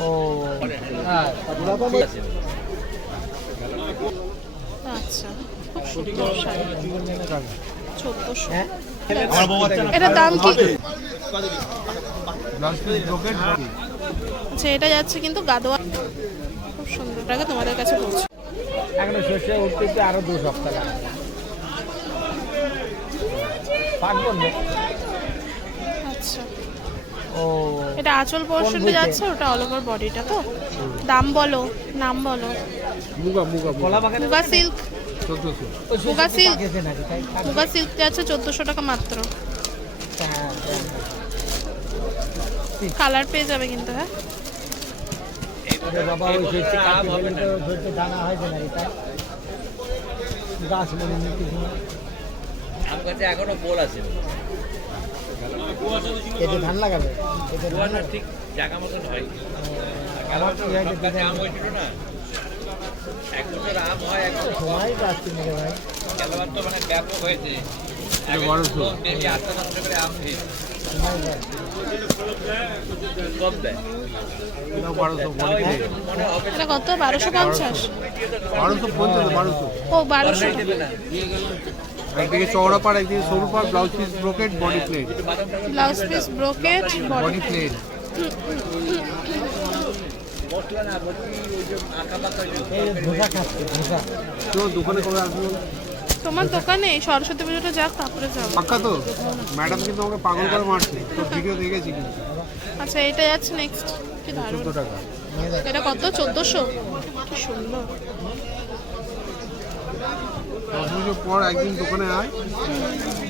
ও আচ্ছা এটার দাম কি আচ্ছা এটা যাচ্ছে কিন্তু গাদোয়া খুব সুন্দর এটাকে তোমাদের কাছে বলছি এখনও শস্য উঠতে আরও দু সপ্তাহ আচ্ছা। এটা আঁচল পোর্শনটা যাচ্ছে ওটা অল ওভার বডিটা তো? দাম বলো নাম বলো। মুগা মুগা কলা বাগানে muga silk muga silk muga silk যাচ্ছে চোদ্দোশো টাকা মাত্র। কালার পেয়ে যাবে কিন্তু হ্যাঁ? বাবা ওই দানা হয় গাছ মনে নিতে আম গাছে এখনও বোল আছে। ধান লাগাবে? ধান ঠিক জায়গা মতন হয়। আমার তো আম হয়েছিল না? এক বছর আম হয় এক বছর সময় যাচ্ছে নাকি ভাই? গেলবার তো মানে ব্যাপক হয়েছে। বছর আটটা দশটা করে আম বারোশো মনে কত? পঞ্চাশ? বারোশো পঞ্চাশ বারোশো ও বারোশো। দেবে না। একদিকে চওড়া পাড় একদিকে সরু পাড় blouse piece brocade body plate blouse piece brocade body plate তো দোকানে কবে আসব? তোমার দোকানে সরস্বতী পুজোটা যাক তারপরে যাব। পাক্কা তো? ম্যাডাম কিন্তু আমাকে পাগল করে মারছে তো ভিডিও দেখেছি কিন্তু। আচ্ছা এটা যাচ্ছে নেক্সট কি দারুণ। টাকা। এটা কত? চোদ্দোশো? কি সুন্দর। দশ বছর পর একদিন দোকানে আয়।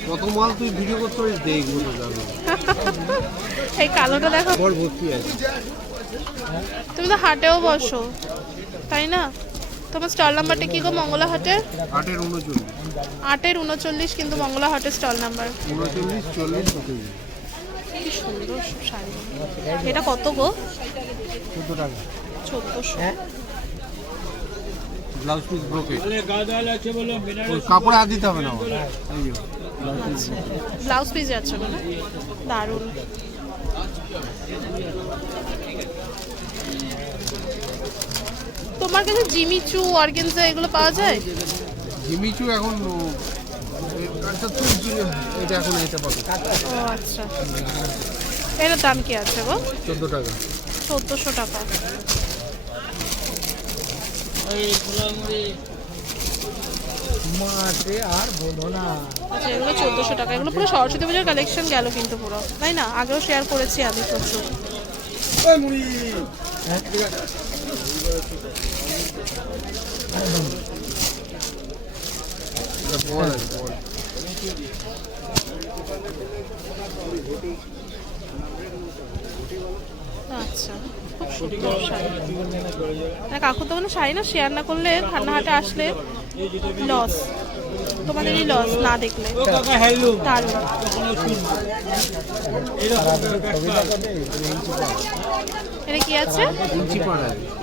কত মাল তুই ভিডিও করতে পারিস দেখব তো যাবে এই কালোটা দেখো। বর ভর্তি আছে। তুমি তো হাটেও বসো তাই না? তোমার স্টল নাম্বারটা কি গো মঙ্গলা হাটের আটের উনচল্লিশ। আটের উনচল্লিশ কিন্তু মঙ্গলা হাটের স্টল নাম্বার উনচল্লিশ চল্লিশ কি সুন্দর শাড়ি। এটা কত গো? চোদ্দ টাকা। চোদ্দোশো। ব্লাউজ পিস ব্রোকেট কাপড়ে হাত দিতে হবে না আমার এই যে ব্লাউজ পিস যাচ্ছে না দারুণ। তোমার কাছে জিমিচু অর্গেনজা এগুলো পাওয়া যায়? জিমিচু এখন আচ্ছা এটা এখন এটা পাবে। ও আচ্ছা। এটার দাম কি আছে গো? চোদ্দ টাকা। চোদ্দোশো টাকা। মাঠে আর বলো না। আচ্ছা এগুলো চোদ্দোশো টাকা। এগুলো পুরো সরস্বতী পুজোর কালেকশন গেল কিন্তু পুরো। তাই না? আগেও শেয়ার করেছি আমি প্রচুর। আচ্ছা। খুব সুন্দর শাড়ি না কাকুর দোকানে শাড়ি না শেয়ার না করলে খান্নাহাটে আসলে লস তোমাদেরই লস না দেখলে। দারুণ। এটা কি আছে?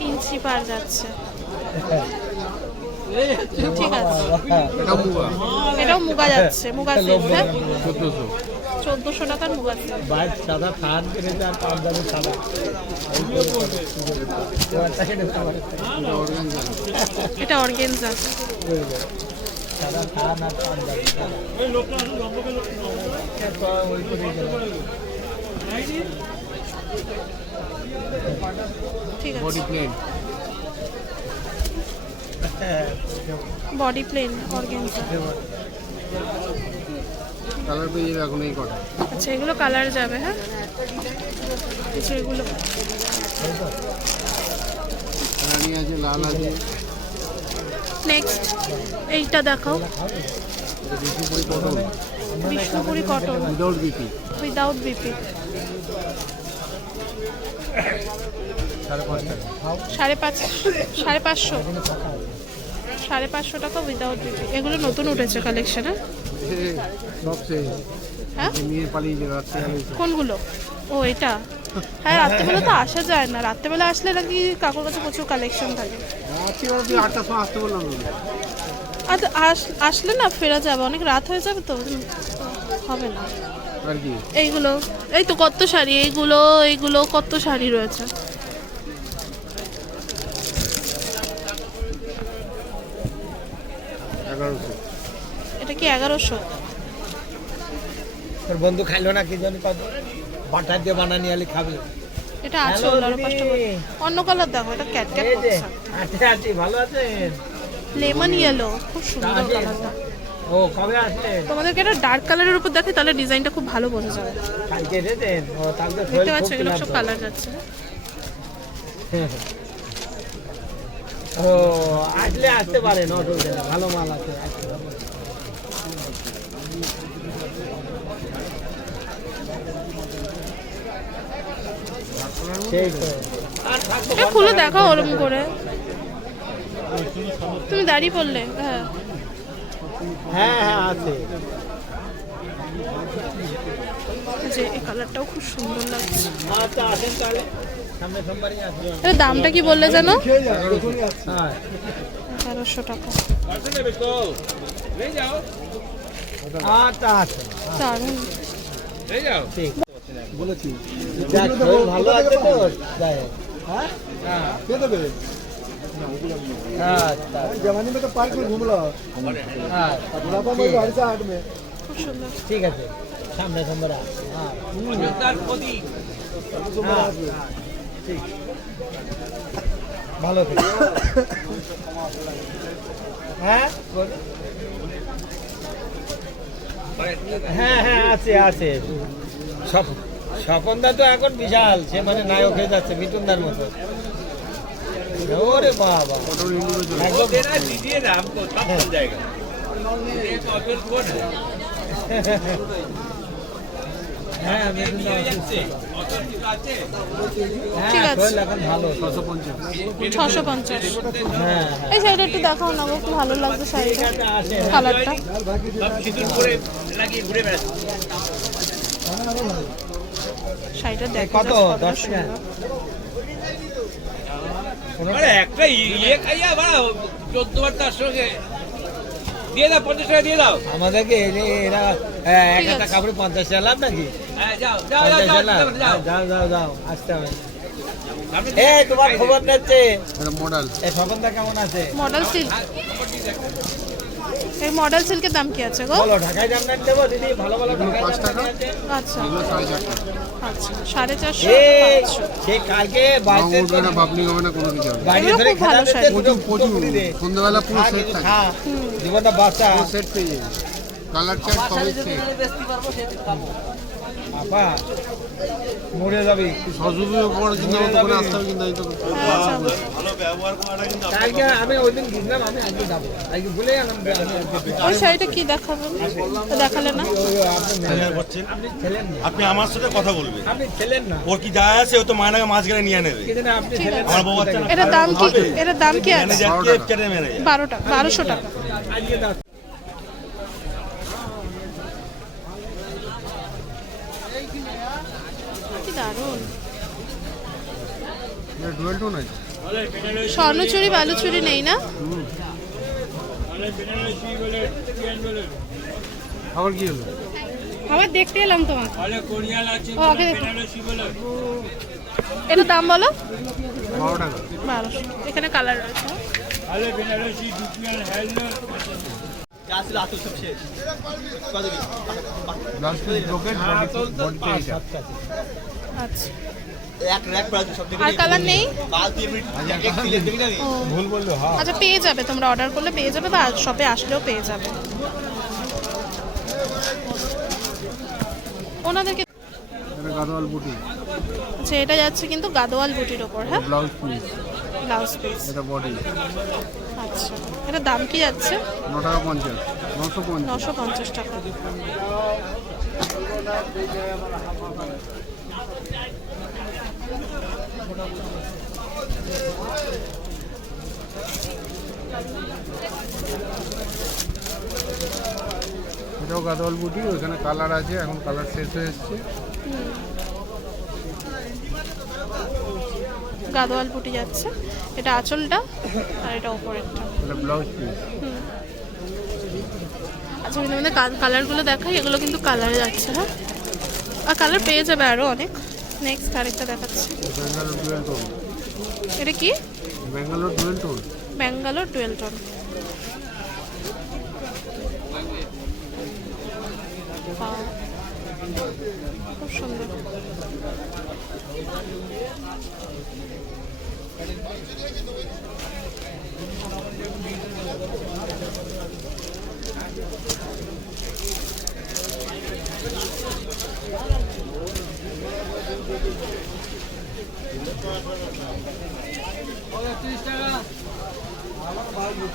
ইঞ্চি পার যাচ্ছে। ঠিক আছে। এটা মুগা। এটাও মুগা যাচ্ছে মুগা সিল্ক হ্যাঁ? চোদ্দোশো টাকার মুগা সিল্ক বাইক সাদা থান কিনেছে আর পাঞ্জাবি সাদা। এটা অর্গানজা। অর্গেনজা সাদা থান আর পাঞ্জাবি ঠিক আছে। Body plain body plain organza. Colour পেয়ে যাবে এখন এই কটা। আচ্ছা এগুলো কালার যাবে হ্যাঁ? আচ্ছা এগুলো রানি আছে লাল আছে। নেক্সট এইটা দেখাও। Bishnupuri cotton Bishnupuri cotton without BP without BP সাড়ে পাঁচ সাড়ে পাঁচশো। সাড়ে পাঁচশো টাকা উইদাউট বিপি এগুলো নতুন উঠেছে কালেকশনে হ্যাঁ? কোনগুলো? ও এটা? হ্যাঁ রাত্রেবেলা তো আসা যায় না। রাত্রেবেলা আসলে নাকি কাকুর কাছে প্রচুর কালেকশন থাকে। তো। আচ্ছা আস- আসলে না ফেরা যাবে। অনেক রাত হয়ে যাবে তো। হবে না। এইগুলো এই তো কত শাড়ি এইগুলো এইগুলো কত শাড়ি রয়েছে? এটা কি এগারোশো। তোর বন্ধু খাইলো না কি জানি কত বাটার দিয়ে বানানি আলি খাবে। এটা আছে দিদি। পাঁচটা অন্য কালার দেখো এটা ক্যাট ক্যাট করছে। আছে আছে ভালো আছেন? লেমন ইয়েলো খুব সুন্দর আছে। কালারটা ও কবে আসলেন তোমাদেরকে এটা ডার্ক কালারের উপর দেখে তাহলে ডিজাইনটা খুব ভালো বোঝা যাবে। কালকে এসেছেন? ও তাহলে দেখতে পাচ্ছ এগুলো সব। কালার যাচ্ছে? ও আসলে আসতে পারে নেই ভালো মাল আছে আসতে পারেন। সেই তো আর থাকব এটা খুলে দেখো ওরম করে। তুমি দাঁড়িয়ে পড়লে হ্যাঁ। হ্যাঁ হ্যাঁ আছে। যে এই কালারটাও খুব সুন্দর লাগছে। আচ্ছা এটা দামটা কি বললে জানো? হ্যাঁ। এগারোশো টাকা। আচ্ছা আচ্ছা। দারুণ। ঠিক। বলেছি যাক, শরীর ভালো আছে তো যাই হোক। हाँ হ্যাঁ কে দেবে আচ্ছা जवानी में तो पार्क में घूम लो হ্যাঁ बुढ़ापा में गाड़ी से हाट में খুব সুন্দর ঠিক আছে সামনে সোমবার আস। হ্যাঁ হ্যাঁ ঠিক ভালো থেকে হ্যাঁ বলুন। হ্যাঁ হ্যাঁ আছে আছে স্বপ- স্বপনদা তো এখন বিশাল সে মানে নায়ক হয়ে যাচ্ছে মিঠুনদার মতো। ওরে বাবা। হ্যাঁ, হ্যাঁ, ছশো পঞ্চাশ। হ্যাঁ, একটু শাড়িটা দেখো কত? just কত দশ টাকা? আরে একটা ইয়ে খাইয়া বাড়া চোদ্দ বার তার সঙ্গে। দিয়ে দাও পঞ্চাশ টাকা দিয়ে দাও। আমাদেরকে এরা হ্যাঁ, এক একটা। কাপড়ে পঞ্চাশ টাকা লাভ নাকি? হ্যাঁ যাও যাও যাও যাও যাও, যাও আসতে হবে। আপনি- তোমার খবর নিচ্ছে। মডেল এ স্বপনদা কেমন আছে? মডেল সিল্ক এই মডেল সিল্কের দাম কি আছে গো? ভালো ঢাকাই জামদানি দেবো? দিদি ভালো ভালো ঢাকাই জামদানি আছে আচ্ছা। এগুলো সাড়ে চারটে আচ্ছা সাড়ে চারশো এ পাঁচশো। সে কালকে উঠবে না বাপনি হবে না কোনো কিছু হবে। বাইরে ধরে খেলা। দিতে প্রচুর প্রচুর। সন্ধ্যাবেলা পুরো সেট থাকে। জীবনটা বাঁচা সেট পেয়ে যাবে। কালার চার্ট সবই সেট বাবা মরে যাবি। সরস্বতীর উপর কিন্তু আমার আসতে হবে কিন্তু আমি তো। আচ্ছা। কালকে আমি ওই দিন গেছিলাম আমি আজকে যাব। আজকে ভুলে গেলাম যে আমি আজকে ওই শাড়িটা কি দেখাবেন তো দেখালে না? আপনি শেয়ার করছেন আপনি ছিলেন না। আপনি আমার সাথে কথা বলবেন। আপনি ছিলেন না। ওর কি যায় আছে ও তো মায়নাকে মাঝখানে নিয়ে নেবে। আমার। এটার দাম কি? এটার দাম কি আছে? টাকা বারোশো টাকা। আজকে দাও কি দারুণ। স্বর্ণচুরি বালুচুরি নেই না? আবার কি হলো? আবার দেখতে এলাম তোমাকে। এটার দাম বলো? বারোশো। এখানে কালার রয়েছে। লাস্ট ব্রোকেট বডি বডি আচ্ছা। আর কালার নেই? ও ভুল বলল হ্যাঁ। আচ্ছা পেয়ে যাবে তোমরা অর্ডার করলে পেয়ে যাবে বা শপে আসলেও পেয়ে যাবে। ওনাদেরকে গাদোয়াল বুটি আচ্ছা এটা যাচ্ছে কিন্তু গাদোয়াল বুটির ওপর হ্যাঁ? Blouse piece. Blouse piece. এটা বডি। আচ্ছা এটার দাম কি যাচ্ছে? ন টাকা পঞ্চাশ নশো পঞ্চাশ নশো পঞ্চাশ টাকা। এটাও গাদোয়াল বুটি ওখানে কালার আছে এখন কালার শেষ হয়ে এসছে। গাদোয়াল বুটি যাচ্ছে। এটা আঁচলটা আর এটা ওপরেরটা। এটা ব্লাউজ পিস। আচ্ছা আমি তোমাদের কালারগুলো দেখাই এগুলো কিন্তু কালারে যাচ্ছে হ্যাঁ? আর কালার পেয়ে যাবে আরও অনেক। নেক্সট আরেকটা দেখাচ্ছি। ব্যাঙ্গালোর ডুয়েল টোন এটা কি? Bangalore dual tone Bangalore dual tone খুব সুন্দর।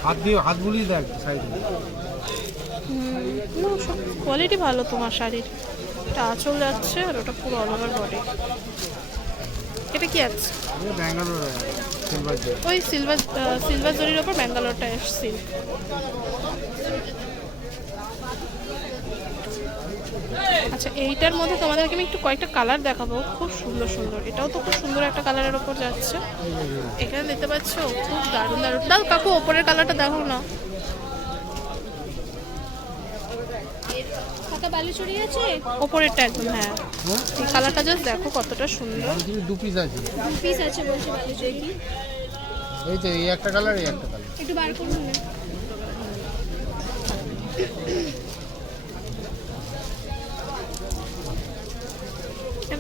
হাত দিয়ে হাত বুলিয়ে দেখ সাইডে কোয়ালিটি ভালো তোমার শাড়ির। এটা আঁচল যাচ্ছে আর ওটা পুরো অল ওভার বডি এটা কি আছে? ব্যাঙ্গালোর ওই সিলভার সিলভার জরির ওপর ব্যাঙ্গালোরটা সিল্ক আচ্ছা এইটার মধ্যে তোমাদেরকে আমি একটু কয়েকটা কালার দেখাবো। খুব সুন্দর সুন্দর। এটাও তো খুব সুন্দর একটা কালারের ওপর যাচ্ছে। এখানে দেখতে পাচ্ছ খুব দারুণ দারুণ। দাও কাকু ওপরের কালারটা দেখো না। বালুচুরি আছে? ওপরেরটা একদম হ্যাঁ। এই কালারটা জাস্ট দেখো কতটা সুন্দর। দু পিস আছে। দু পিস আছে বলছে বালুচুরি এই তো এই একটা কালার এই একটা কালার একটু বার করুন না।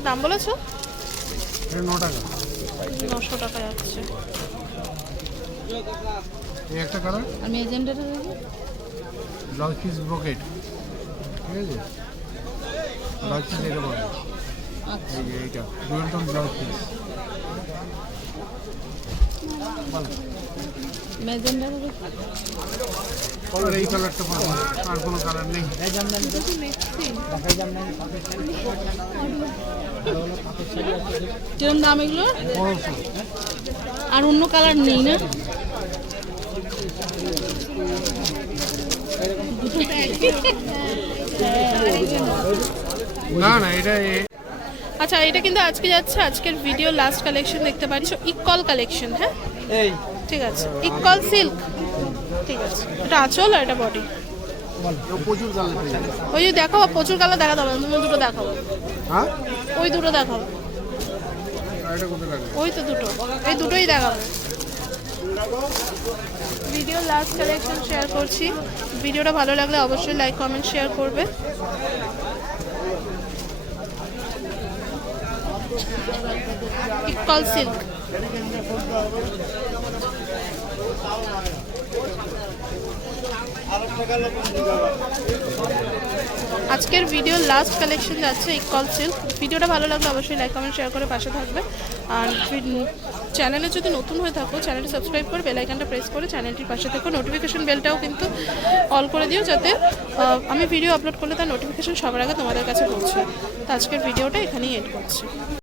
দাম বলেছ? ন টাকা। নশো টাকা যাচ্ছে। এই একটা কালার? আমি এজেন্ডাটা ব্রোকেট। ঠিক আছে? এটা বলে। এই যে এইটা। কালারটা পাবো আর কোনো কালার নেই? কিরম দাম এগুলো? আর অন্য কালার নেই না? না না এটা আচ্ছা এটা কিন্তু আজকে যাচ্ছে আজকের ভিডিও লাস্ট কালেকশন দেখতে পারিস ইকল কালেকশন হ্যাঁ? এই। ঠিক আছে ইকল সিল্ক ঠিক আছে এটা আঁচল আর এটা বডি প্রচুর কালার ওই যে দেখাবো প্রচুর কালার দেখা তুমি দুটো দেখাবো। হ্যাঁ? ওই দুটো দেখাবো আর ওই তো দুটো। এই দুটোই দেখাবো। ভিডিও লাস্ট কালেকশন শেয়ার করছি। ভিডিওটা ভালো লাগলে অবশ্যই লাইক কমেন্ট শেয়ার করবে। ইকল সিল্ক আজকের ভিডিও লাস্ট কালেকশন যাচ্ছে ইকল সিল্ক ভিডিওটা ভালো লাগলে অবশ্যই লাইক কমেন্ট শেয়ার করে পাশে থাকবে। আর চ্যানেলে যদি নতুন হয়ে থাকো চ্যানেলটি সাবস্ক্রাইব করে বেলাইকানটা প্রেস করে চ্যানেলটির পাশে থাকো। নোটিফিকেশন বেলটাও কিন্তু অল করে দিও যাতে আমি ভিডিও আপলোড করলে তার নোটিফিকেশন সবার আগে তোমাদের কাছে পৌঁছে। তো আজকের ভিডিওটা এখানেই এড করছি।